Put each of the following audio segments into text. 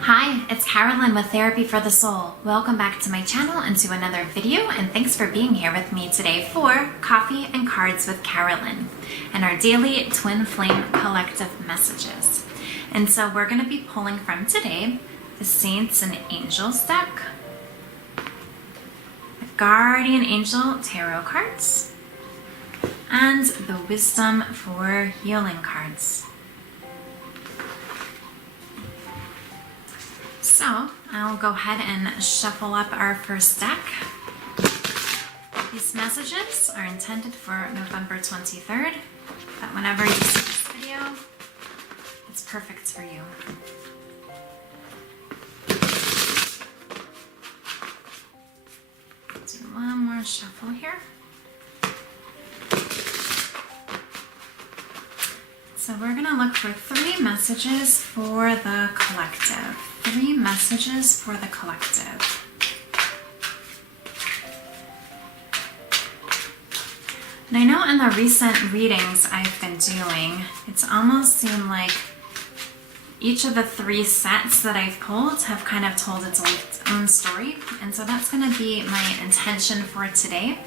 Hi, it's Carolyn with Therapy for the Soul. Welcome back to my channel and to another video, and thanks for being here with me today for Coffee and Cards with Carolyn and our daily Twin Flame Collective messages. And so we're going to be pulling from today the Saints and Angels deck, the Guardian Angel Tarot cards, and the Wisdom for Healing cards. So I'll go ahead and shuffle up our first deck. These messages are intended for November 23rd, but whenever you see this video, it's perfect for you. Do one more shuffle here. So we're going to look for 3 messages for the collective. 3 messages for the collective. And I know in the recent readings I've been doing, it's almost seemed like each of the 3 sets that I've pulled have kind of told its own story. And so that's going to be my intention for today.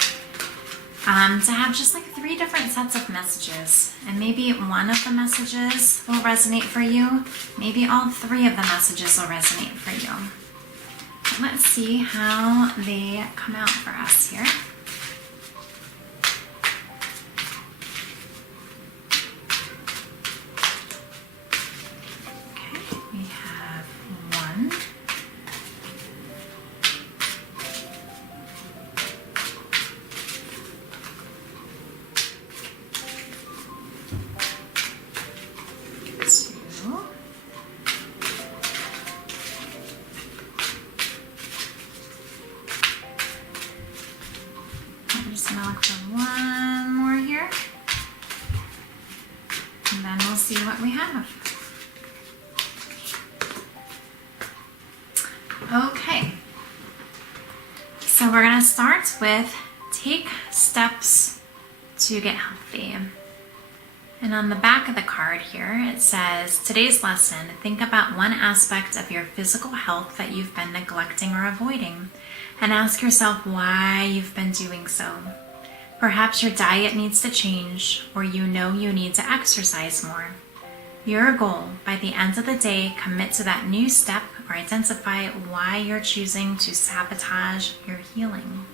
To have just like 3 different sets of messages, and maybe one of the messages will resonate for you, maybe all 3 of the messages will resonate for you. Let's see how they come out for us here. Okay, we have 1. Look for 1 more here, and then we'll see what we have. Okay, so we're going to start with take steps to get healthy. And on the back of the card here, it says, today's lesson, think about one aspect of your physical health that you've been neglecting or avoiding, and ask yourself why you've been doing so. Perhaps your diet needs to change, or you know you need to exercise more. Your goal, by the end of the day, commit to that new step or identify why you're choosing to sabotage your healing.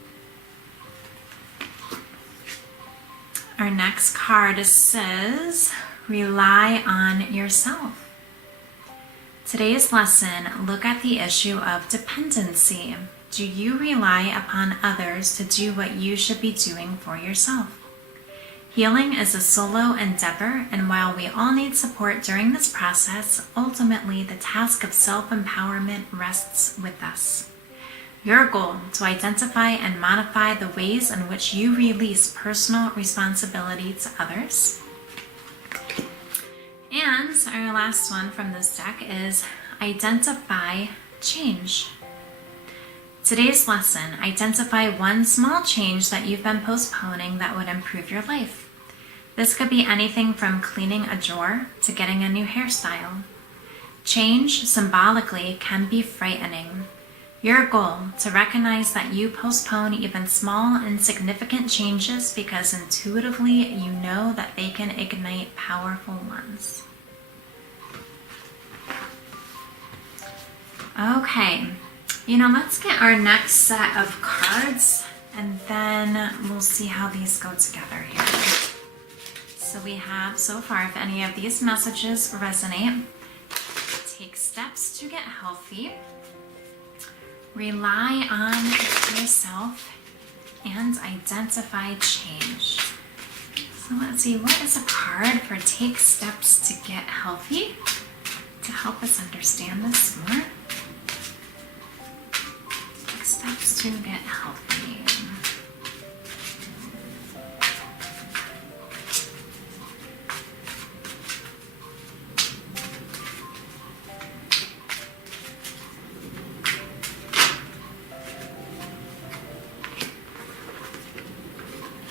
Our next card says, rely on yourself. Today's lesson, look at the issue of dependency. Do you rely upon others to do what you should be doing for yourself? Healing is a solo endeavor, and while we all need support during this process, ultimately the task of self-empowerment rests with us. Your goal, to identify and modify the ways in which you release personal responsibility to others. And our last one from this deck is identify change. Today's lesson, identify one small change that you've been postponing that would improve your life. This could be anything from cleaning a drawer to getting a new hairstyle. Change, symbolically, can be frightening. Your goal, to recognize that you postpone even small, insignificant changes because intuitively you know that they can ignite powerful ones. Okay. Let's get our next set of cards, and then we'll see how these go together here. So we have, so far, if any of these messages resonate, take steps to get healthy, rely on yourself, and identify change. So let's see, what is a card for take steps to get healthy to help us understand this more? Steps to get healthy.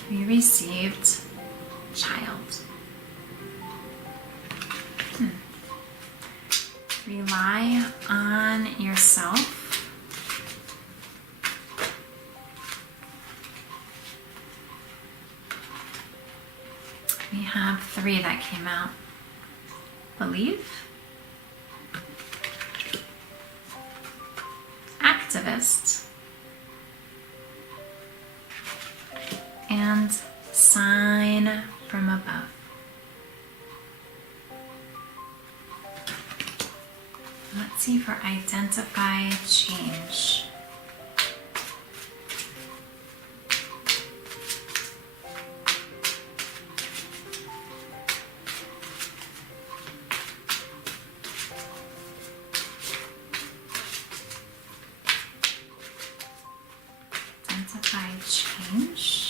We received child. Rely on yourself. We have 3 that came out. Believe, activist, and sign from above. Let's see for identify change. Identify change.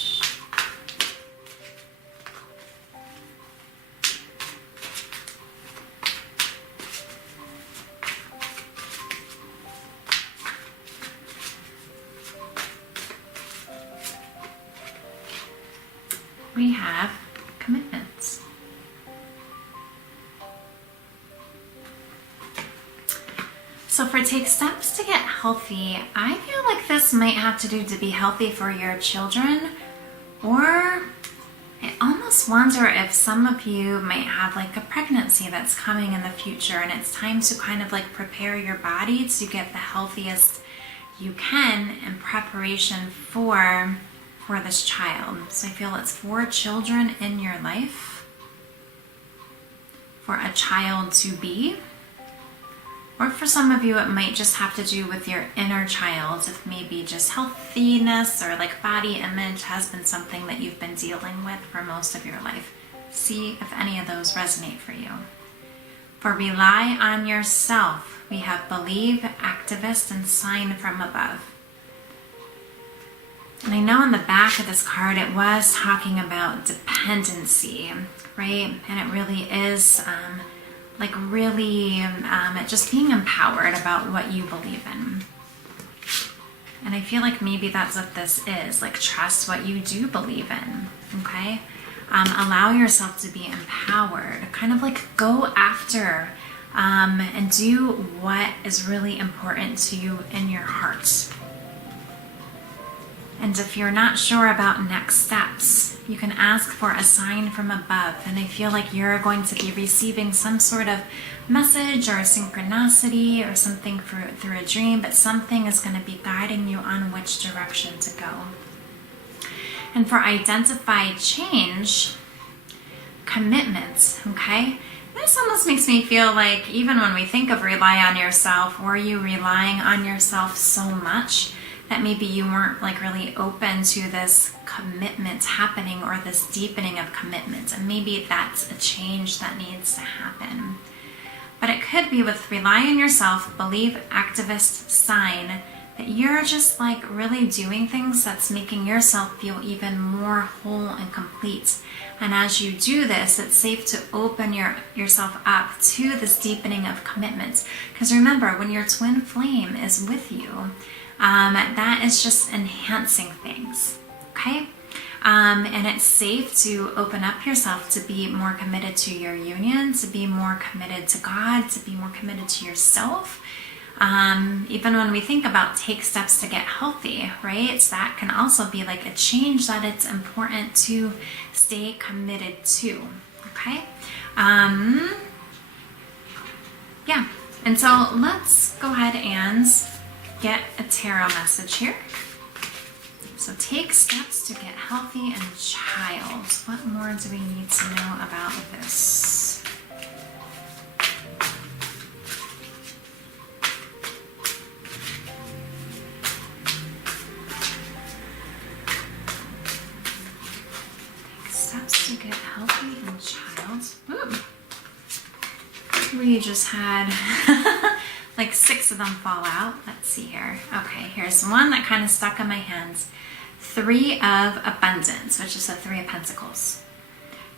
We have commitments. So for take steps to get healthy, I feel like this might have to do to be healthy for your children, or I almost wonder if some of you might have like a pregnancy that's coming in the future, and it's time to kind of like prepare your body to get the healthiest you can in preparation for this child. So I feel it's for children in your life, for a child to be, or for some of you it might just have to do with your inner child, if maybe just healthiness or like body image has been something that you've been dealing with for most of your life. See if any of those resonate for you. For rely on yourself, we have believe, activist, and sign from above. And I know in the back of this card it was talking about dependency, right? And it really is just being empowered about what you believe in. And I feel like maybe that's what this is, like trust what you do believe in, okay? Allow yourself to be empowered, kind of like go after and do what is really important to you in your heart. And if you're not sure about next steps, you can ask for a sign from above. And I feel like you're going to be receiving some sort of message or synchronicity or something through a dream, but something is going to be guiding you on which direction to go. And for identify change, commitment, okay? This almost makes me feel like even when we think of rely on yourself, were you relying on yourself so much that maybe you weren't like really open to this commitment happening or this deepening of commitment? And maybe that's a change that needs to happen. But it could be with rely on yourself, believe, activist, sign, that you're just like really doing things that's making yourself feel even more whole and complete. And as you do this, it's safe to open yourself up to this deepening of commitment. Because remember, when your twin flame is with you, that is just enhancing things, okay? And it's safe to open up yourself to be more committed to your union, to be more committed to God, to be more committed to yourself. Even when we think about take steps to get healthy, right? That can also be like a change that it's important to stay committed to, okay? Yeah, and so let's go ahead and get a tarot message here. So take steps to get healthy and child. What more do we need to know about this? Take steps to get healthy and child. Ooh. We just had like 6 of them fall out. Let's see here. Okay, here's one that kind of stuck in my hands. 3 of Abundance, which is the 3 of Pentacles.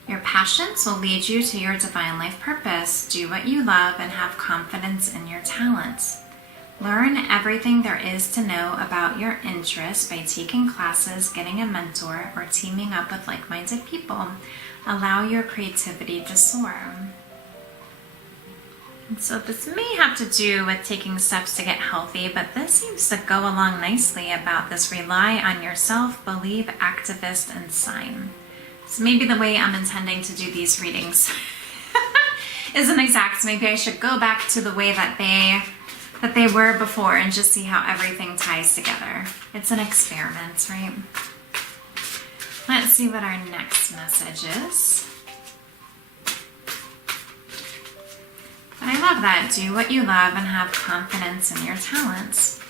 Your passions will lead you to your divine life purpose. Do what you love and have confidence in your talents. Learn everything there is to know about your interests by taking classes, getting a mentor, or teaming up with like-minded people. Allow your creativity to soar. And so this may have to do with taking steps to get healthy, but this seems to go along nicely about this rely on yourself, believe, activist, and sign. So maybe the way I'm intending to do these readings isn't exact. Maybe I should go back to the way that they were before and just see how everything ties together. It's an experiment, right? Let's see what our next message is. But I love that. Do what you love and have confidence in your talents.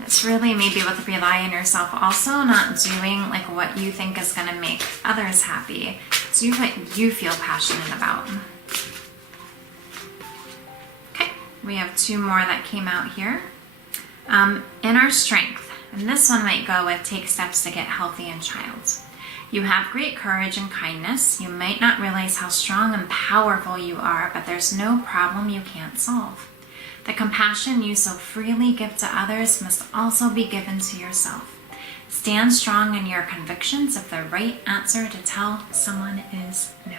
It's really maybe with rely on yourself also, not doing like what you think is going to make others happy. Do what you feel passionate about. Okay, we have two more that came out here. Inner strength. And this one might go with take steps to get healthy in child. You have great courage and kindness. You might not realize how strong and powerful you are, but there's no problem you can't solve. The compassion you so freely give to others must also be given to yourself. Stand strong in your convictions if the right answer to tell someone is no.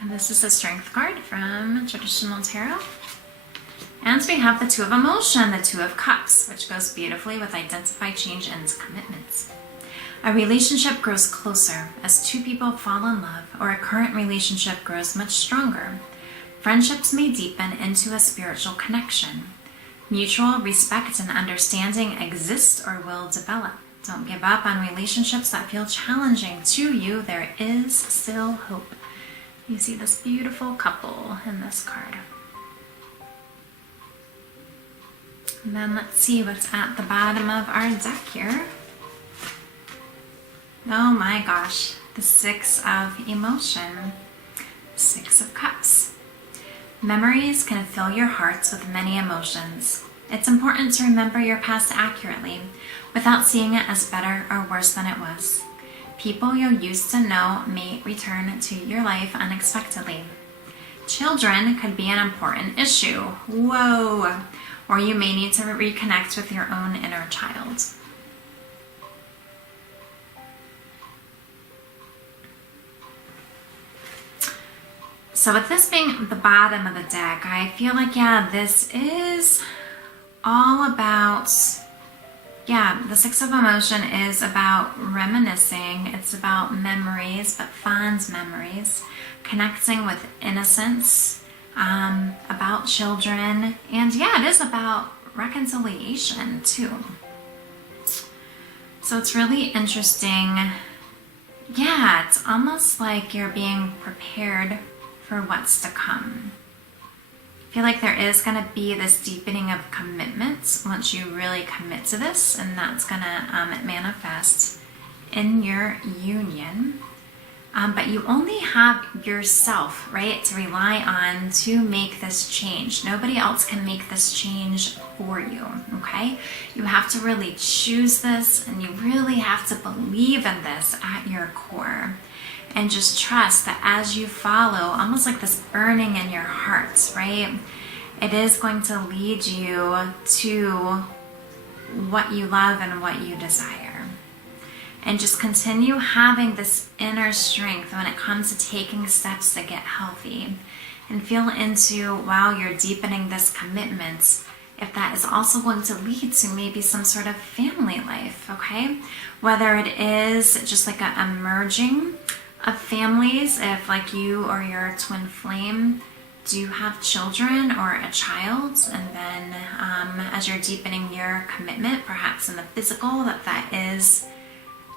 And this is a strength card from Traditional Tarot. And we have the Two of Emotion, the Two of Cups, which goes beautifully with identify, change, and commitments. A relationship grows closer as two people fall in love, or a current relationship grows much stronger. Friendships may deepen into a spiritual connection. Mutual respect and understanding exist or will develop. Don't give up on relationships that feel challenging to you. There is still hope. You see this beautiful couple in this card. And then let's see what's at the bottom of our deck here. Oh my gosh, the Six of Emotion, Six of Cups. Memories can fill your hearts with many emotions. It's important to remember your past accurately without seeing it as better or worse than it was. People you used to know may return to your life unexpectedly. Children could be an important issue. Whoa! Or you may need to reconnect with your own inner child. So with this being the bottom of the deck, I feel like, yeah, this is all about, yeah, the Six of Emotion is about reminiscing. It's about memories, but fond memories, connecting with innocence, about children, and yeah, it is about reconciliation too. So it's really interesting. Yeah, it's almost like you're being prepared for what's to come. I feel like there is going to be this deepening of commitments once you really commit to this, and that's going to manifest in your union. But you only have yourself, right, to rely on to make this change. Nobody else can make this change for you, okay? You have to really choose this, and you really have to believe in this at your core. And just trust that as you follow, almost like this burning in your heart, right? It is going to lead you to what you love and what you desire. And just continue having this inner strength when it comes to taking steps to get healthy. And feel into, while you're deepening this commitment, if that is also going to lead to maybe some sort of family life, okay? Whether it is just like a merging of families, if like you or your twin flame do have children or a child, and then as you're deepening your commitment, perhaps in the physical, that is,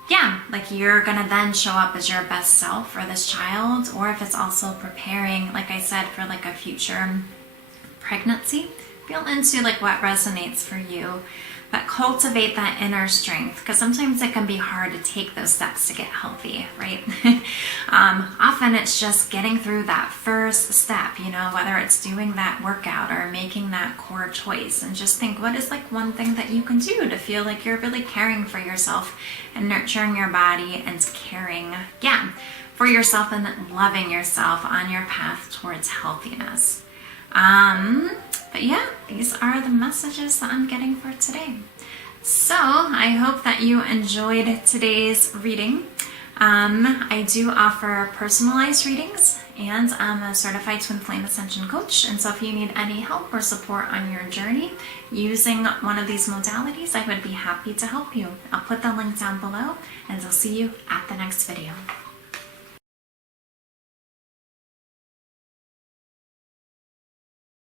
yeah, like you're gonna then show up as your best self for this child, or if it's also preparing, like I said, for like a future pregnancy. Feel into like what resonates for you, but cultivate that inner strength, because sometimes it can be hard to take those steps to get healthy, right? Often it's just getting through that first step, you know, whether it's doing that workout or making that core choice, and just think, what is like one thing that you can do to feel like you're really caring for yourself and nurturing your body and caring, yeah, for yourself and loving yourself on your path towards healthiness. But yeah, these are the messages that I'm getting for today. So I hope that you enjoyed today's reading. I do offer personalized readings, and I'm a certified twin flame ascension coach. And so if you need any help or support on your journey using one of these modalities, I would be happy to help you. I'll put the link down below, and I'll see you at the next video.